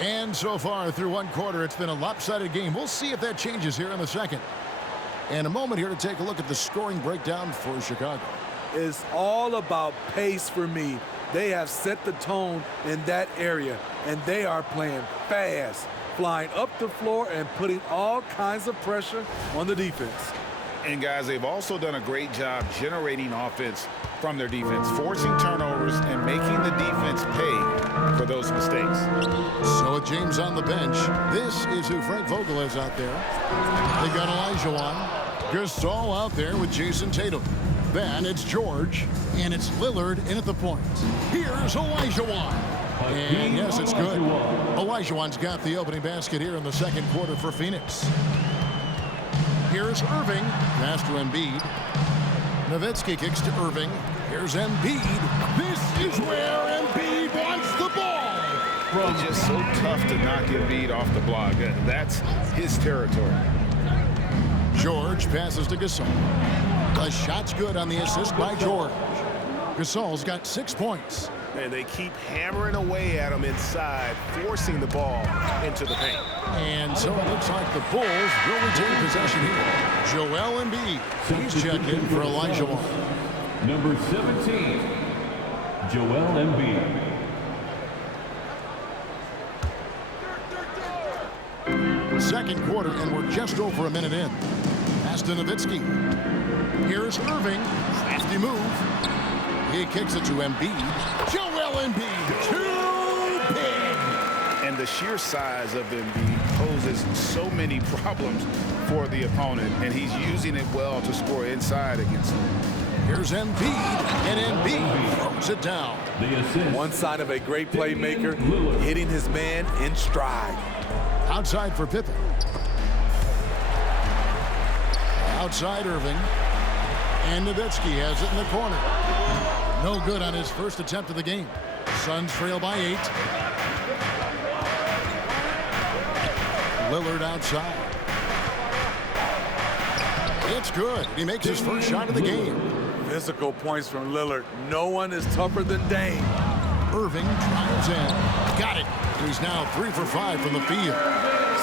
And so far through one quarter, it's been a lopsided game. We'll see if that changes here in the second. And a moment here to take a look at the scoring breakdown for Chicago. It's all about pace for me. They have set the tone in that area, and they are playing fast, flying up the floor and putting all kinds of pressure on the defense. And, guys, they've also done a great job generating offense from their defense, forcing turnovers and making the defense pay for those mistakes. So with James on the bench, this is who Frank Vogel has out there. They got Olajuwon. Gasol out there with Jason Tatum. Then it's George, and it's Lillard in at the point. Here's Olajuwon. And yes, it's good. Olajuwon's got the opening basket here in the second quarter for Phoenix. Here's Irving. Pass to Embiid. Nowitzki kicks to Irving. Here's Embiid. This is where Embiid wants the ball. It's just so tough to knock Embiid off the block. That's his territory. George passes to Gasol. The shot's good on the assist by George. Gasol's got 6 points. And they keep hammering away at him inside, forcing the ball into the paint. And so it looks like the Bulls will retain possession here. Joel Embiid. He's checked in for Olajuwon. Number 17, Joel Embiid. Second quarter, and we're just over a minute in. Pass to Nowitzki. Here's Irving. Crafty move. He kicks it to Embiid. Joel Embiid, too big. And the sheer size of Embiid poses so many problems for the opponent, and he's using it well to score inside against him. Here's Embiid, and Embiid throws it down. One sign of a great playmaker, hitting his man in stride. Outside for Pippen. Outside Irving. And Nowitzki has it in the corner. No good on his first attempt of the game. Suns trail by 8. Lillard outside. It's good. He makes his first shot of the game. Physical points from Lillard. No one is tougher than Dame. Irving drives in. Got it. He's now 3 for 5 from the field.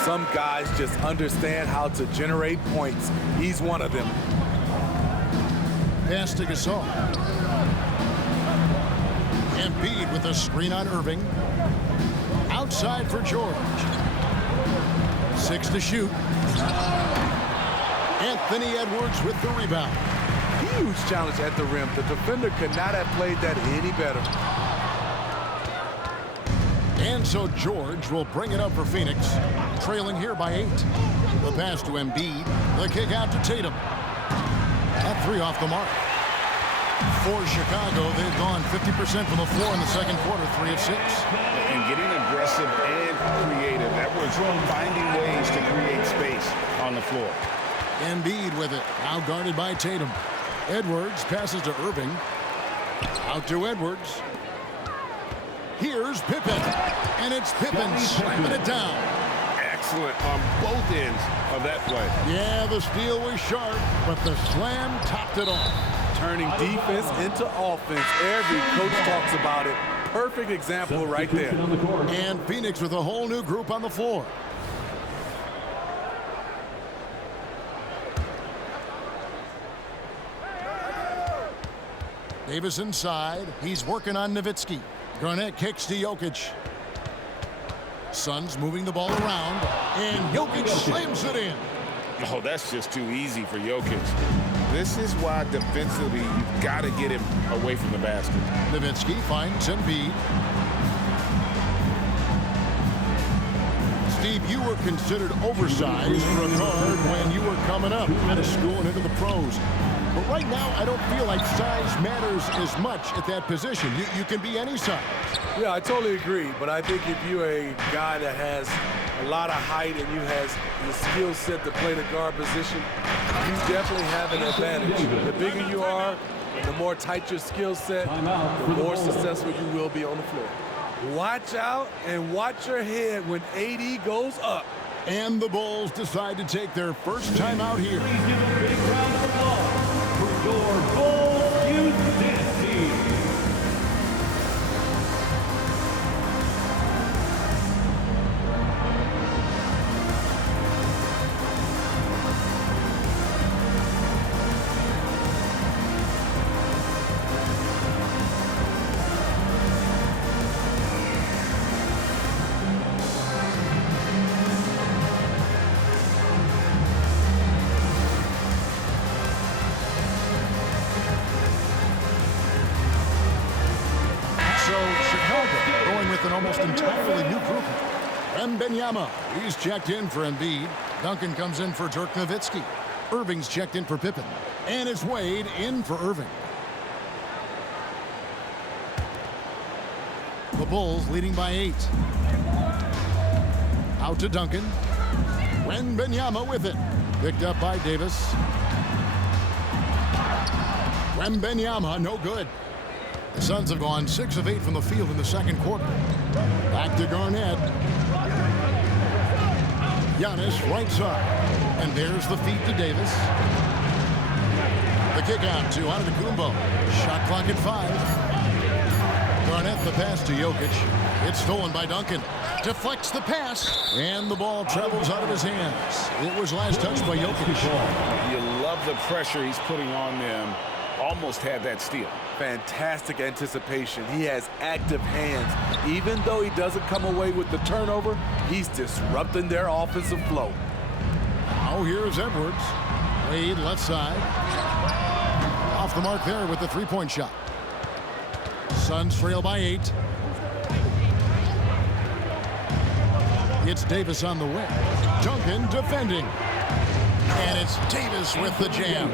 Some guys just understand how to generate points. He's one of them. Pass to Gasol. Embiid with a screen on Irving. Outside for George. 6 to shoot. Anthony Edwards with the rebound. Huge challenge at the rim. The defender could not have played that any better. And so George will bring it up for Phoenix, trailing here by 8. The pass to Embiid. The kick out to Tatum. That 3 off the mark. For Chicago, they've gone 50% from the floor in the second quarter, 3 of 6. And getting aggressive and creative. Edwards finding ways to create space on the floor. Embiid with it, now guarded by Tatum. Edwards passes to Irving. Out to Edwards. Here's Pippen. And it's Pippen slamming it down. Excellent on both ends of that play. Yeah, the steal was sharp, but the slam topped it off. Turning defense into offense. Every coach talks about it. Perfect example right there. And Phoenix with a whole new group on the floor. Davis inside. He's working on Nowitzki. Garnett kicks to Jokic. Suns moving the ball around. And Jokic slams it in. Oh, that's just too easy for Jokic. This is why defensively you've got to get him away from the basket. Nowitzki finds Embiid. Steve, you were considered oversized for a guard when you were coming up out of school and into the pros. But right now, I don't feel like size matters as much at that position. You can be any size. Yeah, I totally agree. But I think if you're a guy that has a lot of height and you has the skill set to play the guard position, you definitely have an advantage. The bigger you are, the more tight your skill set, the more successful you will be on the floor. Watch out and watch your head when AD goes up. And the Bulls decide to take their first time out here. Please give a big round of applause for your Bulls Youth Dance Team. So Chicago going with an almost entirely new group. Wembanyama, he's checked in for Embiid. Duncan comes in for Dirk Nowitzki. Irving's checked in for Pippen. And it's Wade in for Irving. The Bulls leading by 8. Out to Duncan. Wembanyama with it. Picked up by Davis. Wembanyama, no good. The Suns have gone 6 of 8 from the field in the second quarter. Back to Garnett. Giannis right side. And there's the feed to Davis. The kick out to Antetokounmpo. Shot clock at 5. Garnett the pass to Jokic. It's stolen by Duncan. Deflects the pass. And the ball travels out of his hands. It was last touched by Jokic. You love the pressure he's putting on them. Almost had that steal. Fantastic anticipation. He has active hands. Even though he doesn't come away with the turnover, he's disrupting their offensive flow. Now here's Edwards. Wade left side. Off the mark there with the three-point shot. Suns trail by 8. It's Davis on the wing. Duncan defending. And it's Davis with the jam.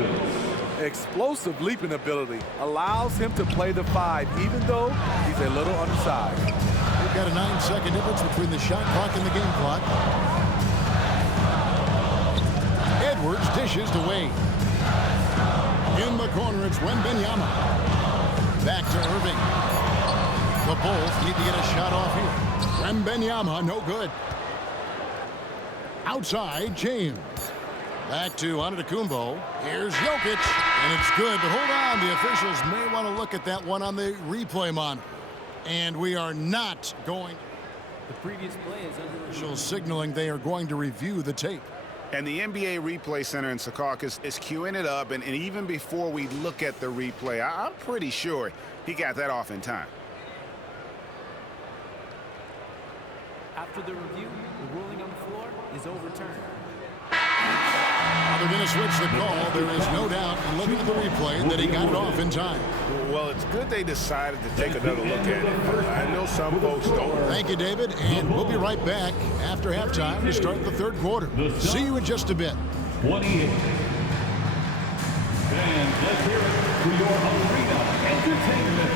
Explosive leaping ability allows him to play the 5, even though he's a little undersized. We've got a 9-second difference between the shot clock and the game clock. Edwards dishes to Wade. In the corner, it's Wembanyama. Back to Irving. The Bulls need to get a shot off here. Wembanyama, no good. Outside, James. Back to Antetokounmpo. Here's Jokic. And it's good, but hold on. The officials may want to look at that one on the replay monitor. And we are not going. The previous play is under Officials signaling they are going to review the tape. And the NBA Replay Center in Secaucus is queuing it up. And even before we look at the replay, I'm pretty sure he got that off in time. After the review, the ruling on the floor is overturned. They're going to switch the call. There is no doubt, looking at the replay, that he got it off in time. Well, it's good they decided to take another look at it. I know some folks don't. Thank you, David. And we'll be right back after halftime to start the third quarter. See you in just a bit. 28. And let's hear it for your arena entertainment.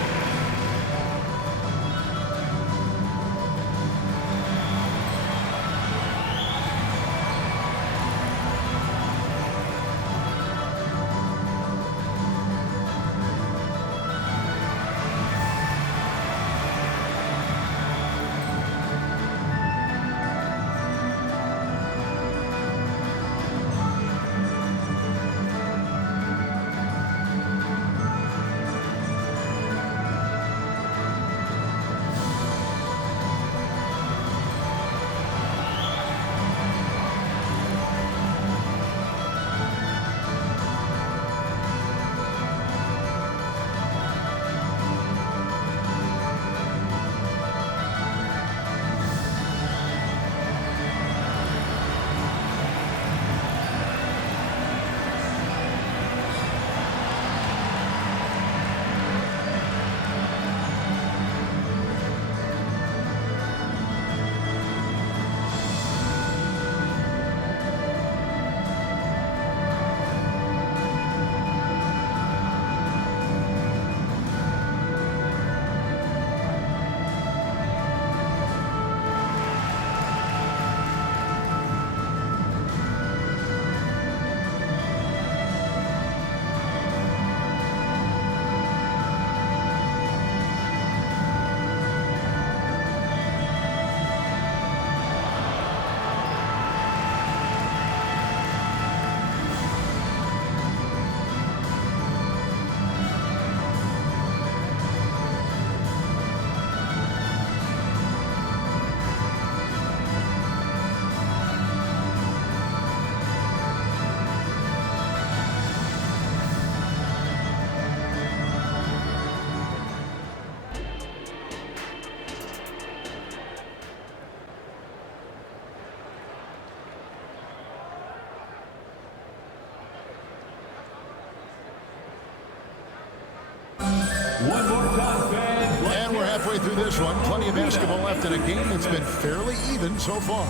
through this one. Plenty of basketball left in a game that's been fairly even so far.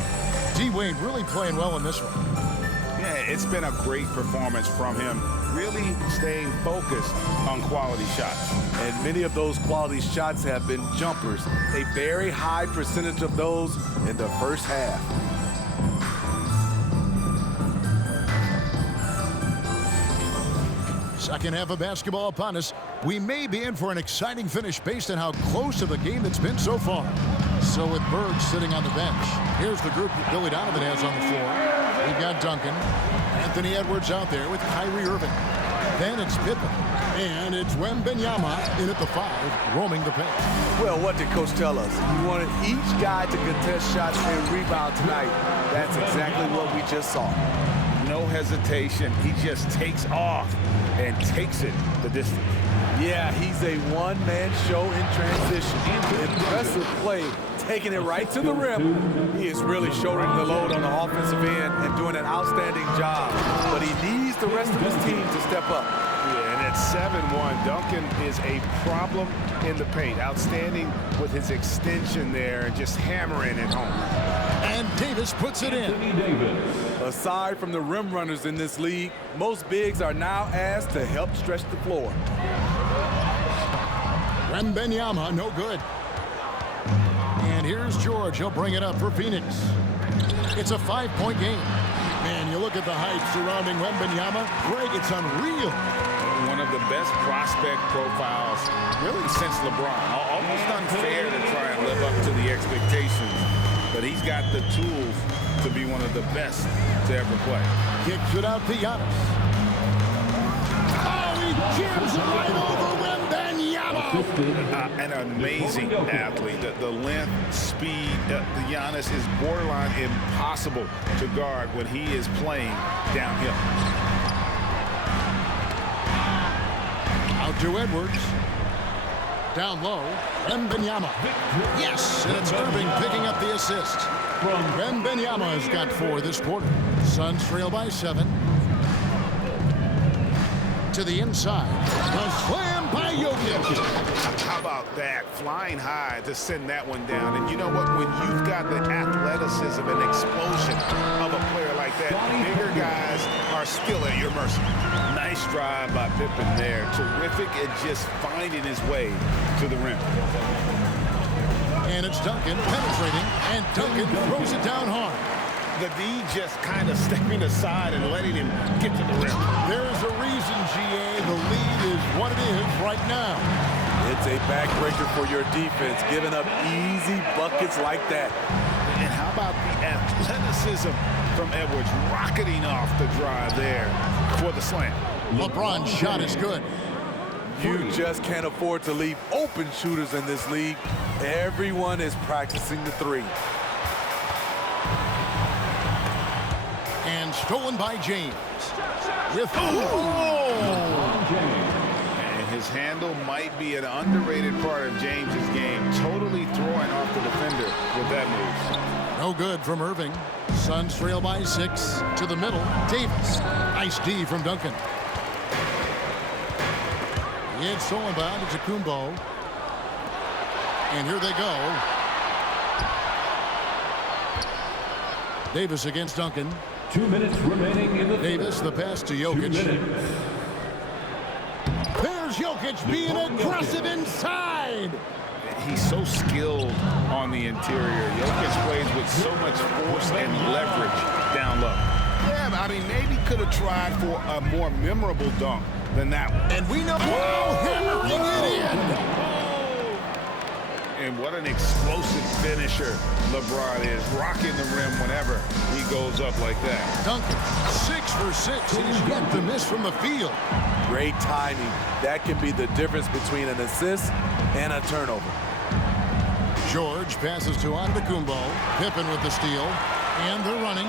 D-Wade really playing well in this one. Yeah, it's been a great performance from him, really staying focused on quality shots. And many of those quality shots have been jumpers. A very high percentage of those in the first half. Second half of basketball upon us. We may be in for an exciting finish based on how close of the game it's been so far. So with Bird sitting on the bench, here's the group that Billy Donovan has on the floor. We've got Duncan, Anthony Edwards out there with Kyrie Irving. Then it's Pippen, and it's Wembanyama in at the 5, roaming the paint. Well, what did Coach tell us? He wanted each guy to contest shots and rebound tonight. That's exactly what we just saw. No hesitation. He just takes off and takes it the distance. Yeah, he's a one-man show in transition. Impressive play, taking it right to the rim. He is really shouldering the load on the offensive end and doing an outstanding job. But he needs the rest of his team to step up. Yeah, and at 7-1, Duncan is a problem in the paint. Outstanding with his extension there and just hammering it home. And Davis puts it in. Aside from the rim runners in this league, most bigs are now asked to help stretch the floor. Wembanyama, no good. And here's George. He'll bring it up for Phoenix. It's a 5-point game. Man, you look at the hype surrounding Wembanyama. Greg, it's unreal. One of the best prospect profiles really since LeBron. Almost unfair to try and live up to the expectations. But he's got the tools to be one of the best to ever play. Kicks it out to Giannis. Oh, he jams it right over Wembanyama. An amazing athlete. The length, speed, the Giannis is borderline impossible to guard when he is playing downhill. Out to Edwards. Down low, Wembanyama. Yes, and it's Irving picking up the assist. Wembanyama has got 4 this quarter. Suns trail by 7. To the inside. A slam by Jokic. How about that? Flying high to send that one down. And you know what? When you've got the athleticism and explosion of a player like that, the bigger guys are still at your mercy. Nice drive by Pippen there. Terrific at just finding his way to the rim. And it's Duncan penetrating, and Duncan throws it down hard. The D just kind of stepping aside and letting him get to the rim. There's a reason, GA. The lead is what it is right now. It's a backbreaker for your defense, giving up easy buckets like that. And how about the athleticism from Edwards rocketing off the drive there for the slam. LeBron's shot is good. You just can't afford to leave open shooters in this league. Everyone is practicing the 3. And stolen by James. With And his handle might be an underrated part of James's game. Totally throwing off the defender with that move. No good from Irving. Suns trail by 6 to the middle. Davis. Nice D from Duncan. It's stolen by Kumbo. And here they go. Davis against Duncan. 2 minutes remaining in the Davis, the pass to Jokic. 2 minutes. There's Jokic being aggressive inside. He's so skilled on the interior. Jokic plays with so much force and leverage down low. Yeah, I mean, maybe could have tried for a more memorable dunk than that one. And we know, hammering it in. And what an explosive finisher LeBron is, rocking the rim whenever he goes up like that. Duncan, 6 for 6. He's yet to miss from the field. Great timing. That can be the difference between an assist and a turnover. George passes to Kumbo. Pippen with the steal. And they're running.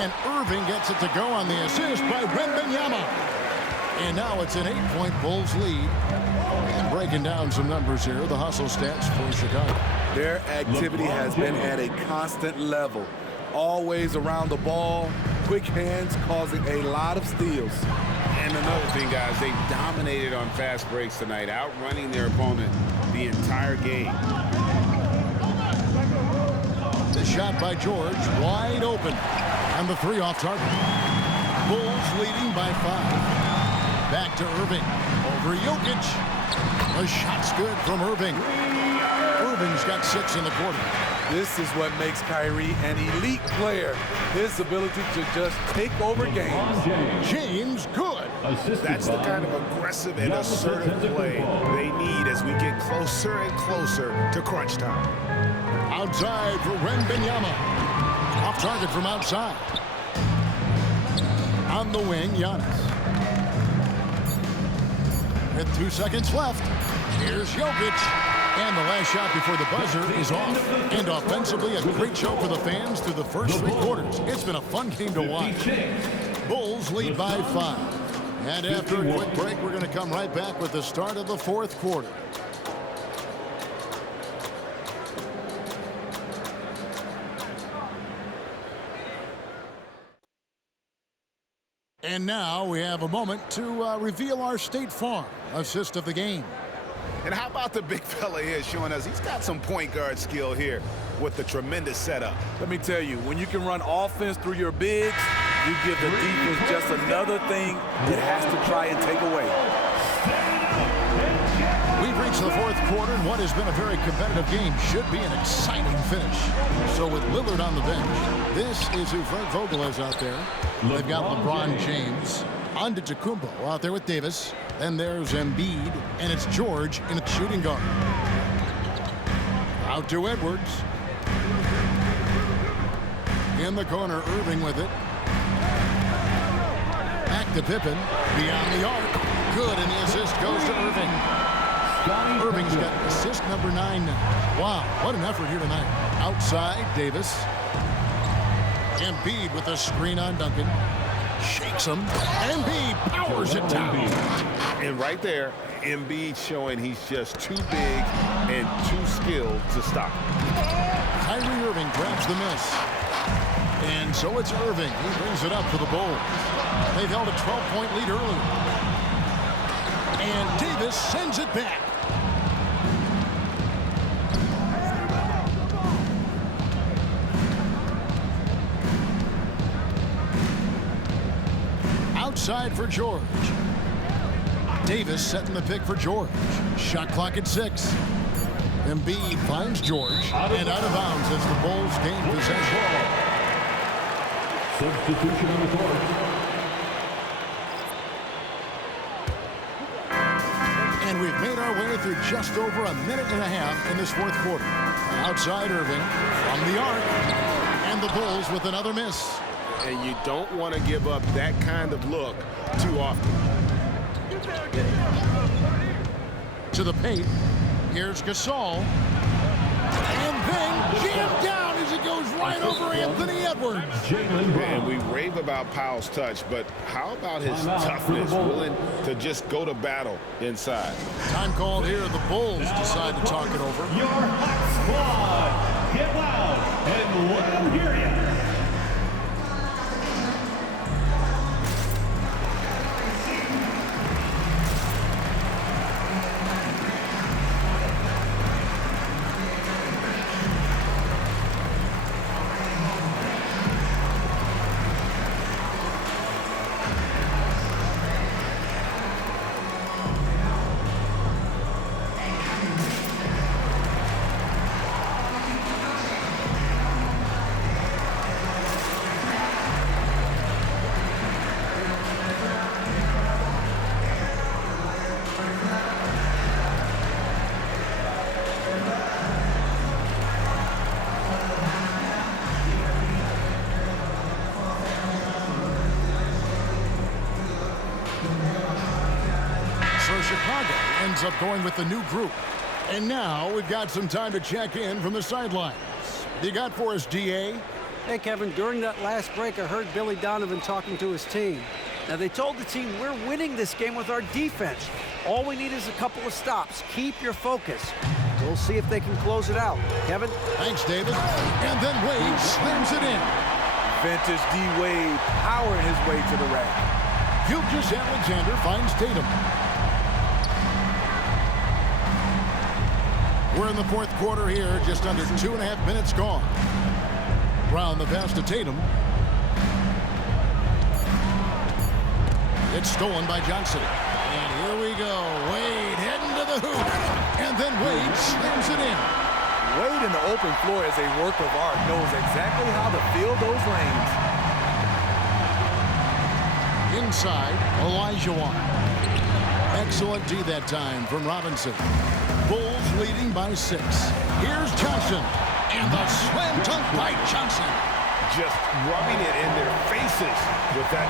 And Irving gets it to go on the assist by Wembanyama. And now it's an 8-point Bulls lead. And breaking down some numbers here, the hustle stats for Chicago. Their activity has been at a constant level. Always around the ball, quick hands causing a lot of steals. And another thing, guys, they dominated on fast breaks tonight, outrunning their opponent the entire game. The shot by George, wide open. And the three off target. Bulls leading by 5. Back to Irving. Over Jokic. The shot's good from Irving. Irving's got 6 in the quarter. This is what makes Kyrie an elite player. His ability to just take over games. James, good. That's the kind of aggressive and assertive play they need as we get closer and closer to crunch time. Outside for Wembanyama. Off target from outside. On the wing, Giannis. With 2 seconds left, here's Jokic. And the last shot before the buzzer is off. And offensively, a great show for the fans through the first 3 quarters. It's been a fun game to watch. Bulls lead by 5. And after a quick break, we're going to come right back with the start of the 4th quarter. And now we have a moment to reveal our State Farm assist of the game. And how about the big fella here showing us he's got some point guard skill here with the tremendous setup. Let me tell you, when you can run offense through your bigs, you give the defense just another thing it has to try and take away. We've reached the 4th quarter, and what has been a very competitive game should be an exciting finish. So with Lillard on the bench, this is who Frank Vogel is out there. They've got LeBron James, Antetokounmpo out there with Davis. Then there's Embiid, and it's George in its shooting guard. Out to Edwards. In the corner, Irving with it. Back to Pippen. Beyond the arc. Good, and the assist goes to Irving. Irving's got assist number 9 now. Wow, what an effort here tonight. Outside, Davis. Embiid with a screen on Duncan. Shakes him. Embiid powers it down. And right there, Embiid showing he's just too big and too skilled to stop. Kyrie Irving grabs the miss. And so it's Irving. He brings it up for the Bulls. They've held a 12-point lead early. And Davis sends it back. Outside for George. Davis setting the pick for George. Shot clock at 6. Embiid finds George. And out of bounds as the Bulls gain possession. Substitution on the court. And we've made our way through just over a minute and a half in this 4th quarter. Outside Irving from the arc. And the Bulls with another miss. And you don't want to give up that kind of look too often. To the paint. Here's Gasol. And then jammed down as it goes right over Anthony Edwards. And we rave about Powell's touch, but how about his toughness, willing to just go to battle inside? Time called here. The Bulls decide to talk it over. Your hot squad, get loud and let them hear you. Chicago ends up going with the new group. And now we've got some time to check in from the sidelines. What you got for us, DA? Hey, Kevin, during that last break, I heard Billy Donovan talking to his team. Now, they told the team, we're winning this game with our defense. All we need is a couple of stops. Keep your focus. We'll see if they can close it out. Kevin? Thanks, David. And then Wade slams it in. Vintage D. Wade powering his way to the rack. Gilgeous-Alexander finds Tatum. We're in the fourth quarter here, just under 2.5 minutes gone. Brown the pass to Tatum. It's stolen by Johnson. And here we go. Wade heading to the hoop. And then Wade slams it in. Wade in the open floor is a work of art. Knows exactly how to fill those lanes. Inside, Olajuwon. Excellent D that time from Robinson. Bulls leading by 6. Here's Johnson. And the slam dunk by Johnson. Just rubbing it in their faces with that.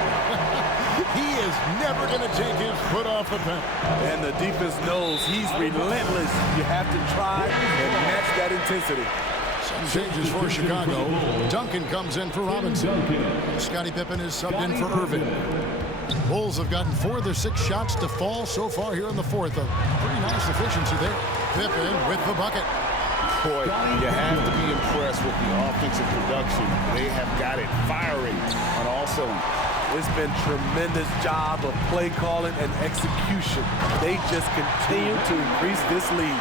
He is never going to take his foot off the pen. And the defense knows he's relentless. You have to try and match that intensity. Some changes for Chicago. Duncan comes in for Robinson. Scottie Pippen is subbed in for Irving. Bulls have gotten 4 of their 6 shots to fall so far here in the fourth. A pretty nice efficiency there. Pippen with the bucket. Boy, you have to be impressed with the offensive production. They have got it firing on all cylinders. It's been tremendous job of play calling and execution. They just continue to increase this lead.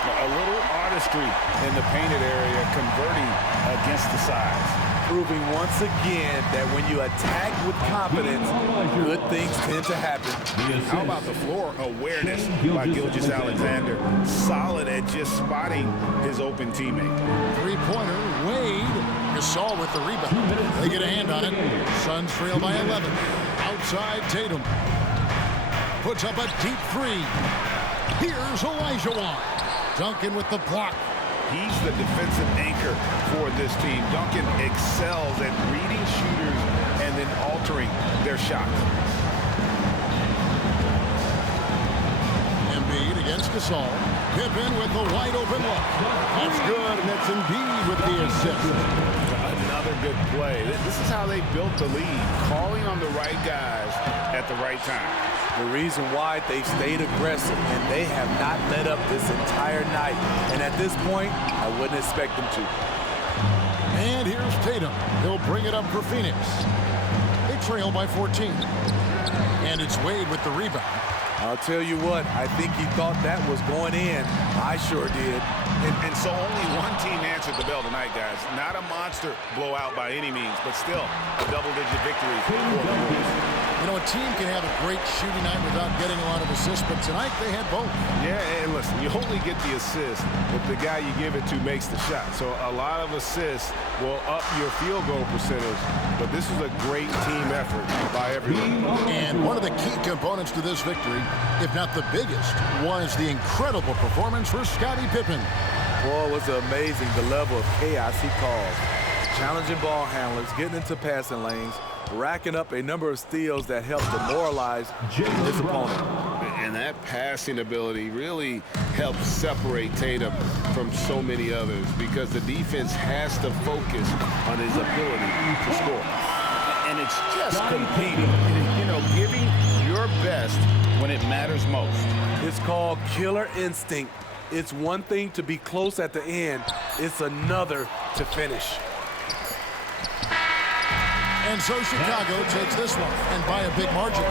A little artistry in the painted area, converting against the size. Proving once again that when you attack with confidence, good things tend to happen. How about the floor awareness by Gilgeous-Alexander? Solid at just spotting his open teammate. Three-pointer, Wade. Gasol with the rebound. They get a hand on it. Suns trail by 11. Outside, Tatum. Puts up a deep 3. Here's Olajuwon. Duncan with the block. He's the defensive anchor for this team. Duncan excels at reading shooters and then altering their shots. Embiid against Gasol. Pippen with the wide open look. That's good, and that's Embiid with the assist. Another good play. This is how they built the lead, calling on the right guys at the right time. The reason why they stayed aggressive, and they have not let up this entire night. And at this point, I wouldn't expect them to. And here's Tatum. He'll bring it up for Phoenix. They trail by 14. And it's Wade with the rebound. I'll tell you what, I think he thought that was going in. I sure did. And so only one team answered the bell tonight, guys. Not a monster blowout by any means, but still a double-digit victory for the Bulls. You know, a team can have a great shooting night without getting a lot of assists, but tonight they had both. Yeah, and listen, you only get the assist if the guy you give it to makes the shot. So a lot of assists will up your field goal percentage, but this is a great team effort by everyone. And one of the key components to this victory, if not the biggest, was the incredible performance for Scottie Pippen. Boy, it was amazing the level of chaos he caused. Challenging ball handlers, getting into passing lanes, racking up a number of steals that helped demoralize his opponent. And that passing ability really helps separate Tatum from so many others because the defense has to focus on his ability to score. And it's just competing, you know, giving your best when it matters most. It's called killer instinct. It's one thing to be close at the end. It's another to finish. And so Chicago takes this one, and by a big margin.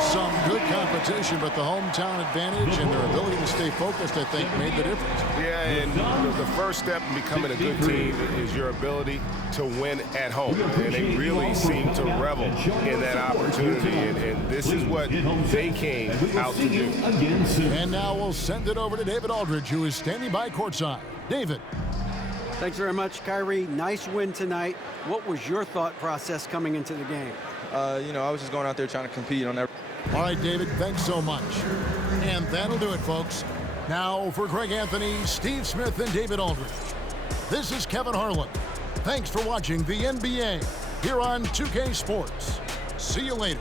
Some good competition, but the hometown advantage and their ability to stay focused, I think, made the difference. Yeah, and the first step in becoming a good team is your ability to win at home. And they really seem to revel in that opportunity, and this is what they came out to do. And now we'll send it over to David Aldridge, who is standing by courtside. David. Thanks very much, Kyrie. Nice win tonight. What was your thought process coming into the game? You know, I was just going out there trying to compete on every. All right, David, thanks so much. And that'll do it, folks. Now for Greg Anthony, Steve Smith, and David Aldridge. This is Kevin Harlan. Thanks for watching the NBA here on 2K Sports. See you later.